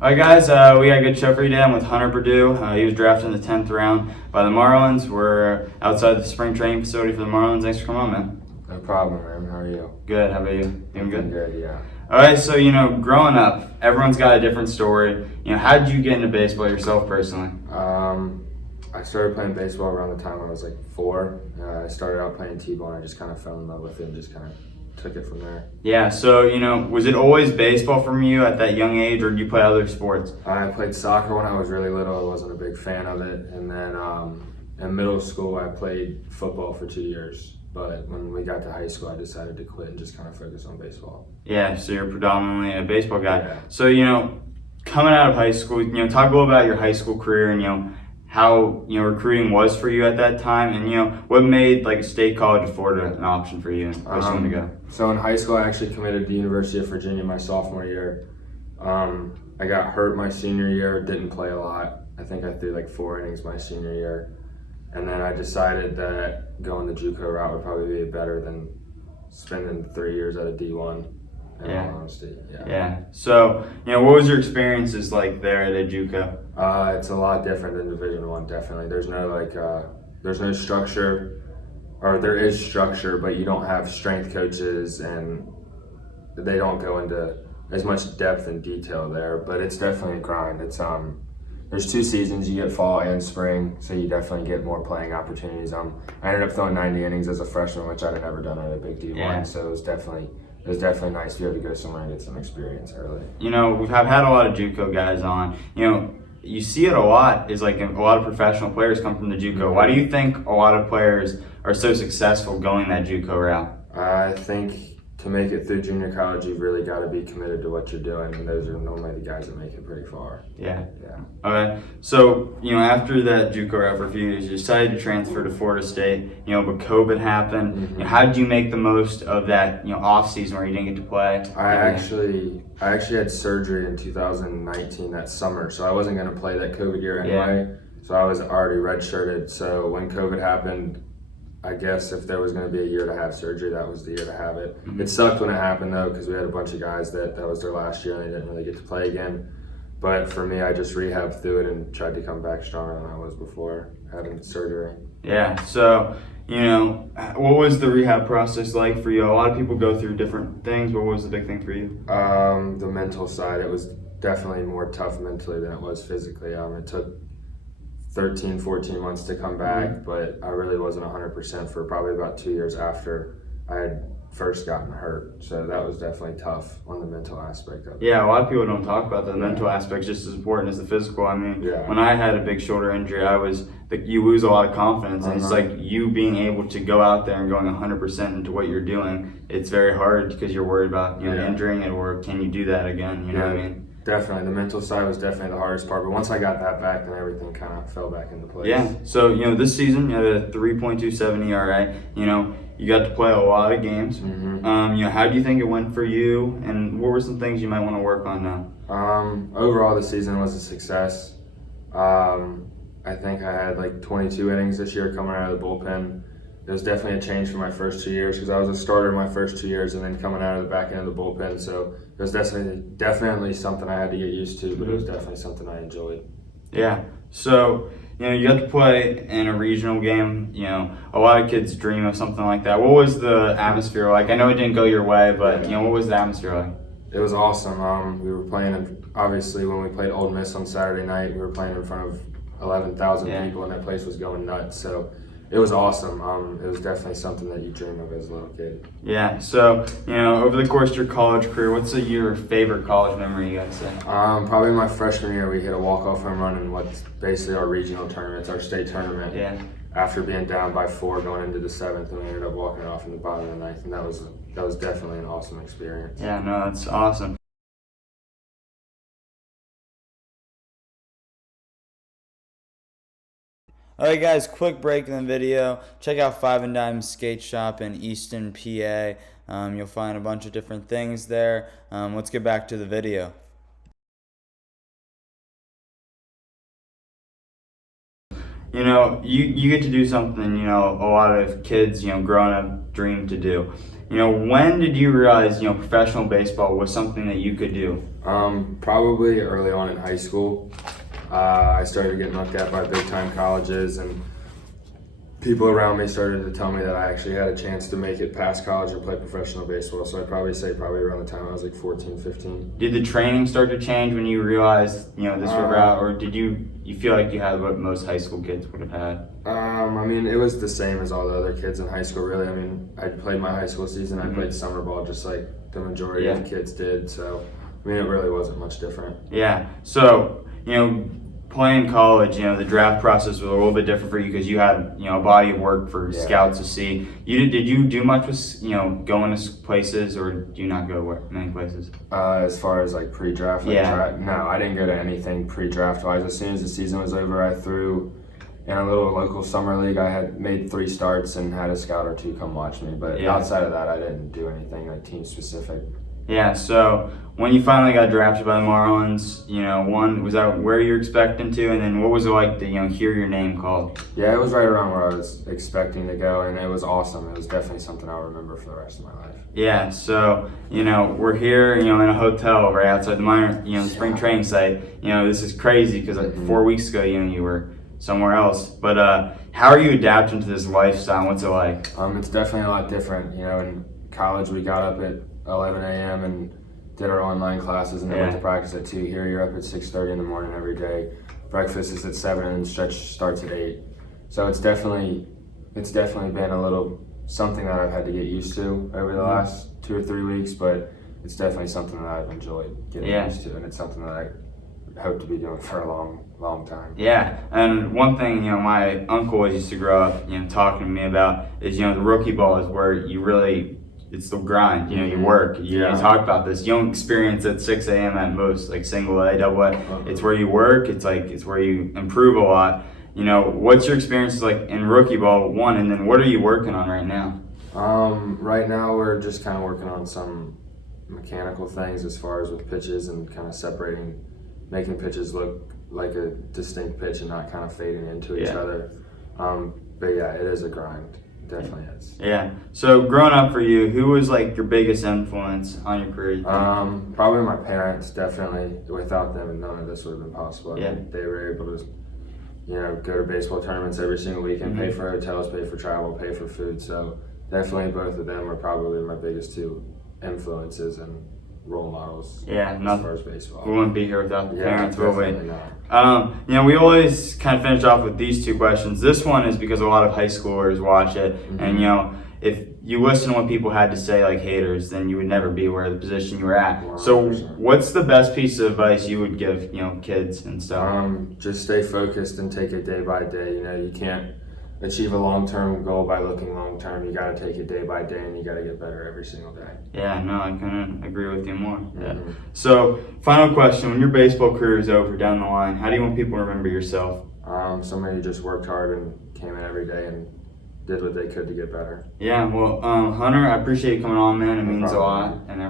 All right, guys, we got a good show for you today. I'm with Hunter Perdue. He was drafted in the 10th round by the Marlins. We're outside the spring training facility for the Marlins. Thanks for coming on, man. No problem, man. How are you? Good. How about you? Doing good? Good, yeah. All right, so, growing up, everyone's got a different story. How did you get into baseball yourself personally? I started playing baseball around the time I was like 4. I started out playing t-ball and I just kind of fell in love with it and just kind of took it from there. Yeah, so, was it always baseball from you at that young age, or did you play other sports? I played soccer when I was really little. I wasn't a big fan of it. And then in middle school, I played football for 2 years. But when we got to high school, I decided to quit and just kind of focus on baseball. Yeah, so you're predominantly a baseball guy. Yeah. So, coming out of high school, talk a little about your high school career and, how, recruiting was for you at that time, and, what made, like, a state college of Florida an option for you and place you to go? So in high school, I actually committed to the University of Virginia my sophomore year. I got hurt my senior year, didn't play a lot. I think I threw like 4 innings my senior year. And then I decided that going the JUCO route would probably be better than spending 3 years at a D1. In all honesty, yeah. So, what was your experiences like there at a JUCO? It's a lot different than Division I, definitely. There's no structure, or there is structure, but you don't have strength coaches, and they don't go into as much depth and detail there. But it's definitely a grind. It's there's 2 seasons. You get fall and spring, so you definitely get more playing opportunities. I ended up throwing 90 innings as a freshman, which I'd never done at a big D1. So it was definitely nice to be able to go somewhere and get some experience early. We've had a lot of JUCO guys on. You see it a lot, is like a lot of professional players come from the JUCO. Mm-hmm. Why do you think a lot of players are so successful going that JUCO route? I think to make it through junior college, you've really got to be committed to what you're doing, and those are normally the guys that make it pretty far. Yeah. Okay. So, after that JUCO route for a few years, you decided to transfer to Florida State, but COVID happened. Mm-hmm. How did you make the most of that, off season where you didn't get to play? I actually had surgery in 2019 that summer, so I wasn't going to play that COVID year anyway. So I was already redshirted. So when COVID happened, I guess if there was going to be a year to have surgery, that was the year to have it. Mm-hmm. It sucked when it happened, though, because we had a bunch of guys that was their last year and they didn't really get to play again. But for me, I just rehabbed through it and tried to come back stronger than I was before having surgery. Yeah, so, what was the rehab process like for you? A lot of people go through different things, but what was the big thing for you? The mental side, it was definitely more tough mentally than it was physically. It took 13, 14 months to come back, but I really wasn't 100% for probably about 2 years after I had first gotten hurt. So that was definitely tough on the mental aspect of it. Yeah, a lot of people don't talk about that. The mental aspect is just as important as the physical. When I had a big shoulder injury, you lose a lot of confidence, and it's like you being able to go out there and going 100% into what you're doing. It's very hard because you're worried about injuring it, or can you do that again? You know what I mean? Definitely. The mental side was definitely the hardest part, but once I got that back, then everything kind of fell back into place. Yeah. So, this season, you had a 3.27 ERA. You got to play a lot of games. Mm-hmm. How do you think it went for you, and what were some things you might want to work on now? Overall, the season was a success. I think I had like 22 innings this year coming out of the bullpen. It was definitely a change from my first 2 years because I was a starter my first 2 years and then coming out of the back end of the bullpen. So it was definitely something I had to get used to, but it was definitely something I enjoyed. Yeah. So, you got to play in a regional game. A lot of kids dream of something like that. What was the atmosphere like? I know it didn't go your way, but, what was the atmosphere like? It was awesome. We were playing, obviously, when we played Ole Miss on Saturday night, we were playing in front of 11,000 people, and that place was going nuts. So it was awesome. It was definitely something that you dream of as a little kid. Yeah. So, over the course of your college career, what's your favorite college memory, you guys say? Probably my freshman year, we hit a walk-off home run in what's basically our regional tournament, our state tournament. Yeah. After being down by 4 going into the 7th, and we ended up walking it off in the bottom of the 9th, and that was definitely an awesome experience. Yeah, no, that's awesome. Alright guys, quick break in the video. Check out 5 and Dime Skate Shop in Easton, PA. You'll find a bunch of different things there. Let's get back to the video. You get to do something, a lot of kids, growing up dream to do. When did you realize, professional baseball was something that you could do? Probably early on in high school. I started getting looked at by big-time colleges, and people around me started to tell me that I actually had a chance to make it past college and play professional baseball. So I'd probably say around the time I was like 14, 15. Did the training start to change when you realized, this route, or did you feel like you had what most high school kids would have had? I mean, it was the same as all the other kids in high school, really. I mean, I played my high school season. I played summer ball just like the majority of the kids did. So, I mean, it really wasn't much different. Yeah. So, playing college, the draft process was a little bit different for you because you had, a body of work for scouts to see. Did you do much with, going to places, or do you not go many places? As far as like pre-draft, no, I didn't go to anything pre-draft wise. As soon as the season was over, I threw in a little local summer league. I had made 3 starts and had a scout or 2 come watch me. But outside of that, I didn't do anything like team specific. Yeah, so when you finally got drafted by the Marlins, was that where you were expecting to? And then what was it like to, hear your name called? Yeah, it was right around where I was expecting to go, and it was awesome. It was definitely something I'll remember for the rest of my life. Yeah, so, we're here, in a hotel right outside the minor, the spring training site. This is crazy because 4 weeks ago, you were somewhere else. But how are you adapting to this lifestyle? What's it like? It's definitely a lot different. In college, we got up at 11 a.m. and did our online classes, and then went to practice at 2. Here you're up at 6:30 in the morning every day. Breakfast is at 7 and stretch starts at 8. So it's definitely been a little something that I've had to get used to over the last 2 or 3 weeks, but it's definitely something that I've enjoyed getting used to, and it's something that I hope to be doing for a long time. Yeah, and one thing, my uncle always used to grow up, talking to me about is, the rookie ball is where you really, it's the grind, you work. You talk about this. You don't experience at 6 a.m. at most, like single A, double A. It's where you work. It's where you improve a lot. What's your experience like in rookie ball, one, and then what are you working on right now? Right now we're just kind of working on some mechanical things as far as with pitches and kind of making pitches look like a distinct pitch and not kind of fading into each other. But yeah, it is a grind. Definitely is. Yeah. So growing up for you, who was like your biggest influence on your career? Probably my parents. Definitely. Without them, none of this would have been possible. I mean, they were able to, go to baseball tournaments every single weekend, pay for hotels, pay for travel, pay for food. So definitely both of them are probably my biggest 2 influences and role models. Yeah, as far as baseball. We wouldn't be here without the parents, will we? Not. We always kind of finish off with these 2 questions. This one is because a lot of high schoolers watch it, and if you listen to what people had to say, like haters, then you would never be where the position you were at. 100%. So, what's the best piece of advice you would give, kids and stuff? Just stay focused and take it day by day. You can't achieve a long-term goal by looking long-term. You got to take it day by day, and you got to get better every single day. Yeah, no, I couldn't agree with you more. Yeah. So, final question: when your baseball career is over down the line, how do you want people to remember yourself? Somebody who just worked hard and came in every day and did what they could to get better. Yeah, well, Hunter, I appreciate you coming on, man. It means a lot and everything.